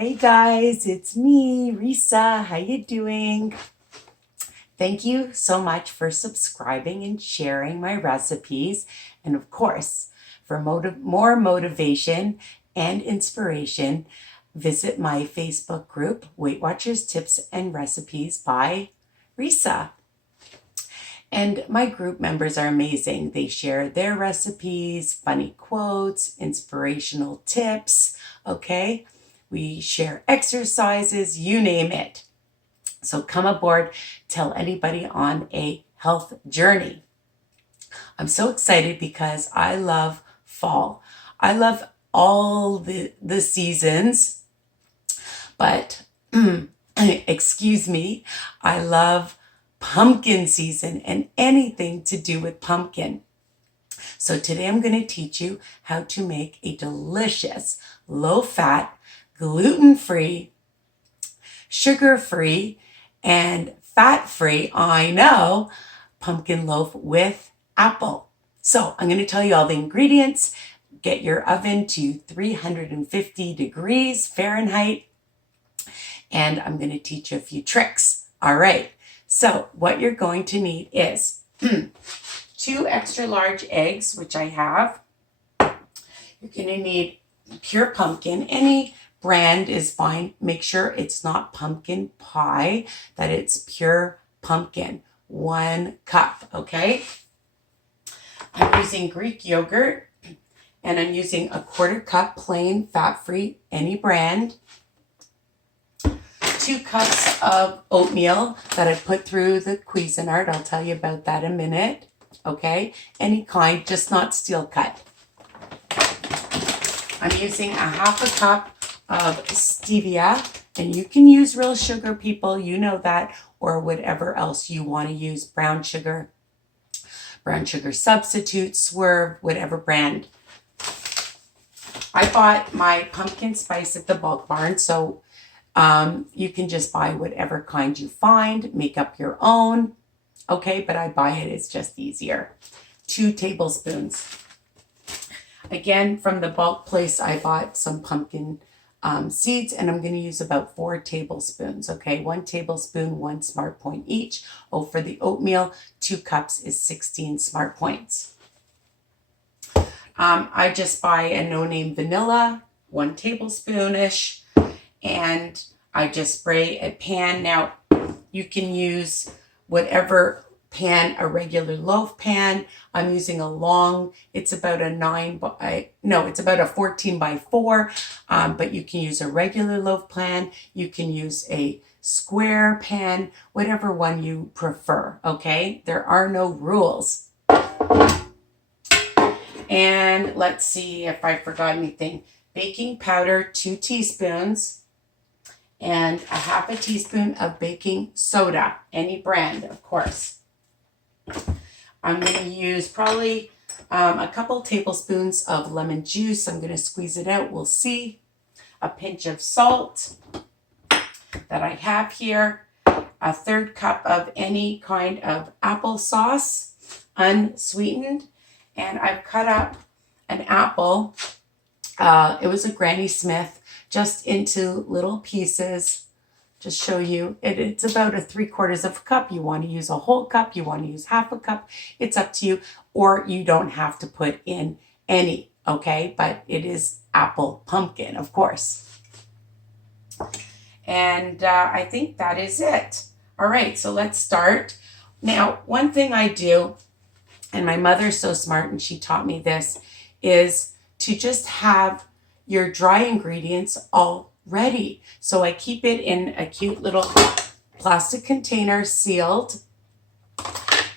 Hey guys, it's me, Risa. How you doing? Thank you so much for subscribing and sharing my recipes. And of course, for more motivation and inspiration, visit my Facebook group, Weight Watchers Tips and Recipes by Risa. And my group members are amazing. They share their recipes, funny quotes, inspirational tips, okay? We share exercises, you name it. So come aboard, tell anybody on a health journey. I'm so excited because I love fall. I love all the seasons, but excuse me, I love pumpkin season and anything to do with pumpkin. So today I'm going to teach you how to make a delicious, low-fat, gluten-free, sugar-free, and fat-free, I know, pumpkin loaf with apple. So I'm going to tell you all the ingredients. Get your oven to 350 degrees Fahrenheit, and I'm going to teach you a few tricks. All right, so what you're going to need is 2 extra large eggs, which I have. You're going to need pure pumpkin. Any brand is fine. Make sure it's not pumpkin pie, that it's pure pumpkin. 1 cup, okay? I'm using Greek yogurt, and I'm using a 1/4 cup plain fat-free, any brand. 2 cups of oatmeal that I put through the Cuisinart. I'll tell you about that in a minute, okay? Any kind, just not steel cut. I'm using a 1/2 cup of stevia, and you can use real sugar, people, you know that, or whatever else you want to use, brown sugar substitute, Swerve, whatever brand. I bought my pumpkin spice at the bulk barn, so you can just buy whatever kind you find, make up your own, okay, but I buy it, it's just easier. 2 tablespoons. Again, from the bulk place, I bought some pumpkin seeds, and I'm going to use about 4 tablespoons, okay? 1 tablespoon, 1 smart point each. Oh, for the oatmeal, 2 cups is 16 smart points. I just buy a no-name vanilla, 1 tablespoon-ish, and I just spray a pan. Now, you can use whatever pan, a regular loaf pan. I'm using a long, it's about a 14 by 4, but you can use a regular loaf pan. You can use a square pan, whatever one you prefer, okay? There are no rules. And let's see if I forgot anything. Baking powder, 2 teaspoons, and a 1/2 teaspoon of baking soda, any brand, of course. I'm going to use probably a couple tablespoons of lemon juice. I'm going to squeeze it out. We'll see. A pinch of salt that I have here. A 1/3 cup of any kind of applesauce, unsweetened. And I've cut up an apple. It was a Granny Smith, just into little pieces. Just show you, it's about a 3/4 of a cup. You want to use a whole cup, you want to use 1/2 cup, it's up to you, or you don't have to put in any, okay? But it is apple pumpkin, of course. And I think that is it. All right, so let's start. Now, one thing I do, and my mother's so smart and she taught me this, is to just have your dry ingredients all ready. So I keep it in a cute little plastic container, sealed,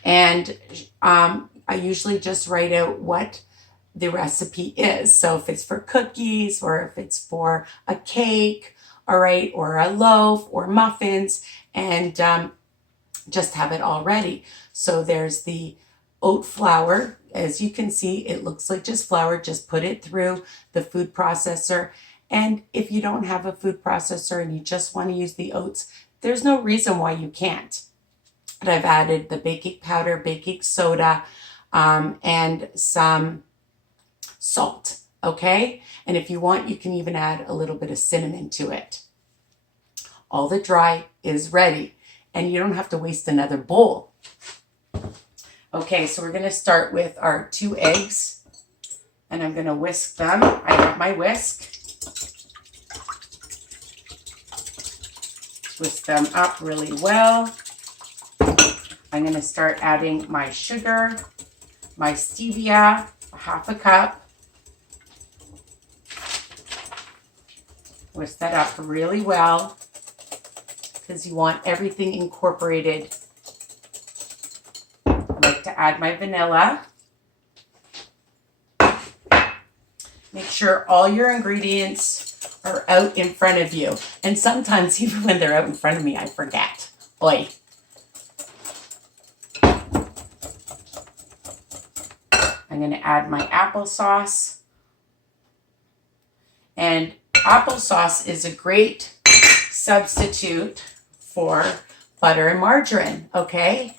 and I usually just write out what the recipe is. So if it's for cookies, or if it's for a cake, all right, or a loaf, or muffins, and just have it all ready. So there's the oat flour. As you can see, it looks like just flour. Just put it through the food processor. And if you don't have a food processor and you just want to use the oats, there's no reason why you can't. But I've added the baking powder, baking soda, and some salt. okay? And if you want, you can even add a little bit of cinnamon to it. All the dry is ready, and you don't have to waste another bowl. Okay, so we're going to start with our 2 eggs, and I'm going to whisk them. I have my whisk. Whisk them up really well. I'm going to start adding my sugar, my stevia, 1/2 cup. Whisk that up really well because you want everything incorporated. I like to add my vanilla. Make sure all your ingredients are out in front of you. And sometimes even when they're out in front of me, I forget. Boy. I'm going to add my applesauce. And applesauce is a great substitute for butter and margarine, okay?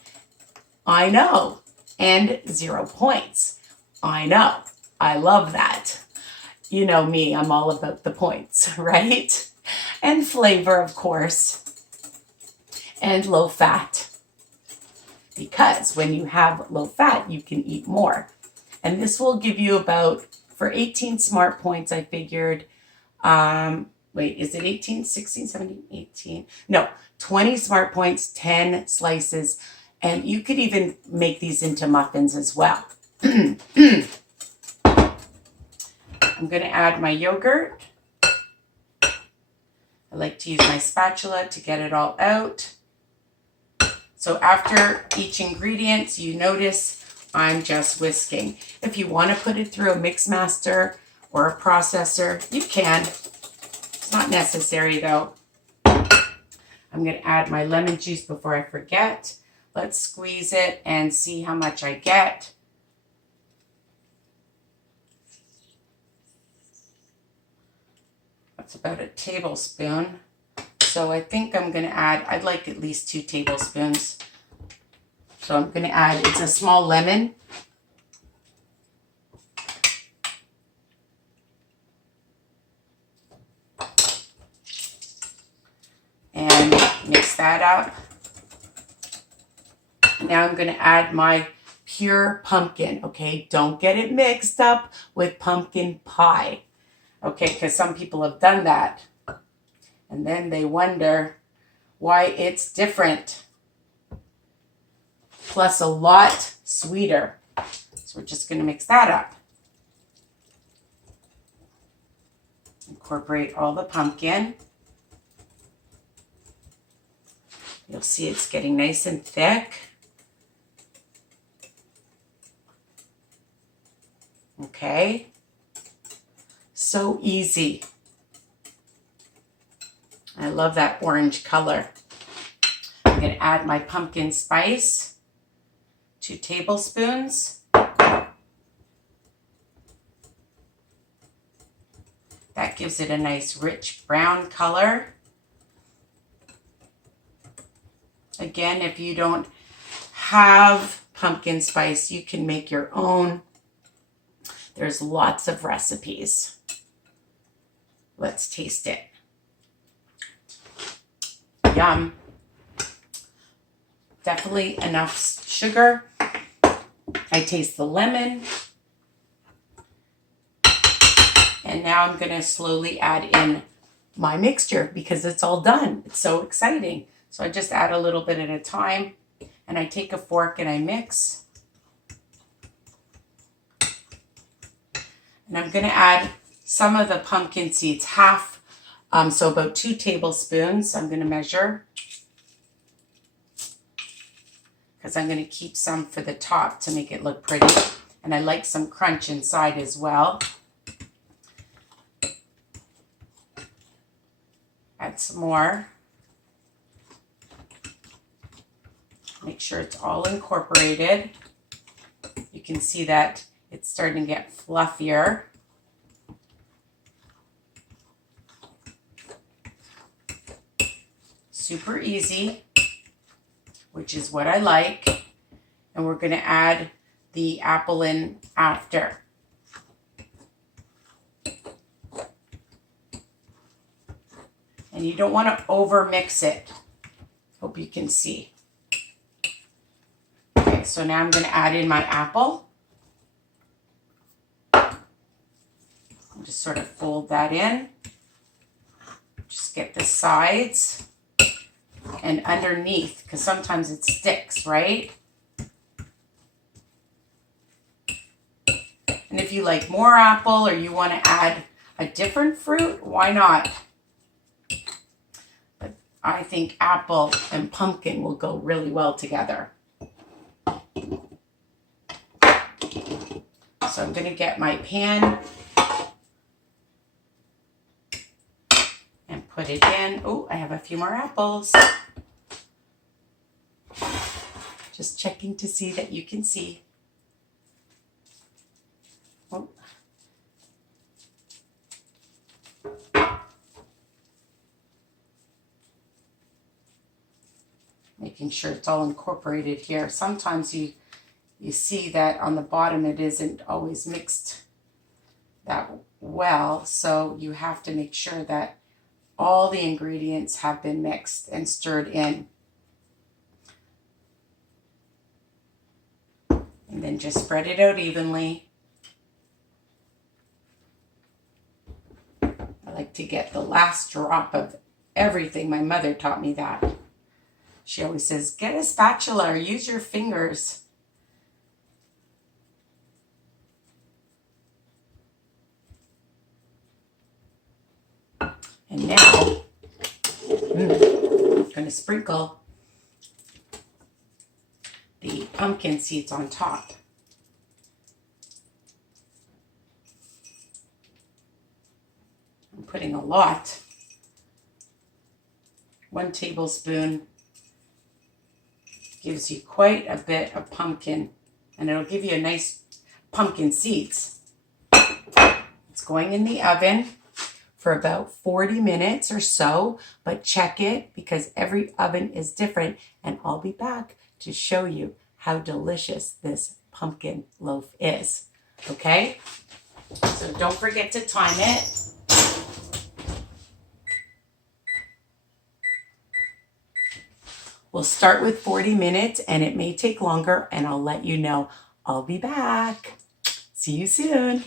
I know. And 0 points. I know. I love that. You know me, I'm all about the points, right? And flavor, of course. And low fat. Because when you have low fat, you can eat more. And this will give you about, for 18 smart points, I figured, wait, is it 18, 16, 17, 18? No, 20 smart points, 10 slices. And you could even make these into muffins as well. I'm going to add my yogurt. I like to use my spatula to get it all out. So after each ingredient, you notice I'm just whisking. If you want to put it through a mix master or a processor, you can. It's not necessary though. I'm going to add my lemon juice before I forget. Let's squeeze it and see how much I get. That's about a tablespoon. So I think I'm going to add, I'd like at least 2 tablespoons. So I'm going to add, it's a small lemon. And mix that up. Now I'm going to add my pure pumpkin, okay? Don't get it mixed up with pumpkin pie. Okay, because some people have done that. And then they wonder why it's different. Plus a lot sweeter. So we're just going to mix that up. Incorporate all the pumpkin. You'll see it's getting nice and thick. Okay. So easy. I love that orange color. I'm going to add my pumpkin spice, 2 tablespoons. That gives it a nice rich brown color. Again, if you don't have pumpkin spice, you can make your own. There's lots of recipes. Let's taste it. Yum. Definitely enough sugar. I taste the lemon. And now I'm going to slowly add in my mixture because it's all done. It's so exciting. So I just add a little bit at a time. And I take a fork and I mix. And I'm going to add some of the pumpkin seeds, half, so about 2 tablespoons. I'm going to measure because I'm going to keep some for the top to make it look pretty. And I like some crunch inside as well. Add some more. Make sure it's all incorporated. You can see that it's starting to get fluffier. Super easy, which is what I like. And we're going to add the apple in after. And you don't want to over mix it. Hope you can see. Okay, so now I'm going to add in my apple. I'll just sort of fold that in. Just get the sides and underneath, because sometimes it sticks, right? And if you like more apple or you want to add a different fruit, why not? But I think apple and pumpkin will go really well together. So I'm going to get my pan and put it in. Oh, I have a few more apples. Just checking to see that you can see. Oh. Making sure it's all incorporated here. Sometimes you see that on the bottom it isn't always mixed that well, so you have to make sure that all the ingredients have been mixed and stirred in. And then just spread it out evenly. I like to get the last drop of everything. My mother taught me that. She always says, get a spatula or use your fingers. And now, I'm going to sprinkle the pumpkin seeds on top. I'm putting a lot. 1 tablespoon gives you quite a bit of pumpkin, and it'll give you a nice pumpkin seeds. It's going in the oven for about 40 minutes or so, but check it because every oven is different, and I'll be back to show you how delicious this pumpkin loaf is. Okay? So don't forget to time it. We'll start with 40 minutes and it may take longer, and I'll let you know. I'll be back. See you soon.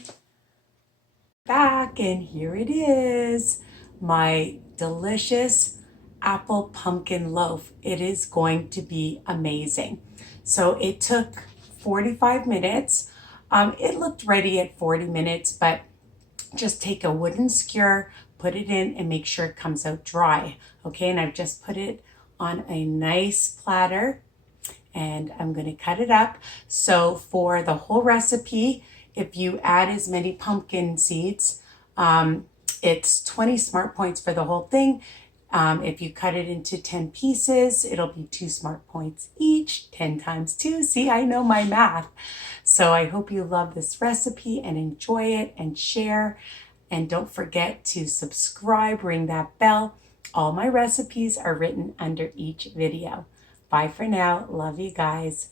Back, and here it is. My delicious apple pumpkin loaf. It is going to be amazing. So it took 45 minutes. It looked ready at 40 minutes, but just take a wooden skewer, put it in, and make sure it comes out dry. Okay, and I've just put it on a nice platter, and I'm going to cut it up. So for the whole recipe, if you add as many pumpkin seeds, it's 20 smart points for the whole thing. If you cut it into 10 pieces, it'll be 2 smart points each. 10 times 2. See, I know my math. So I hope you love this recipe and enjoy it and share. And don't forget to subscribe, ring that bell. All my recipes are written under each video. Bye for now. Love you guys.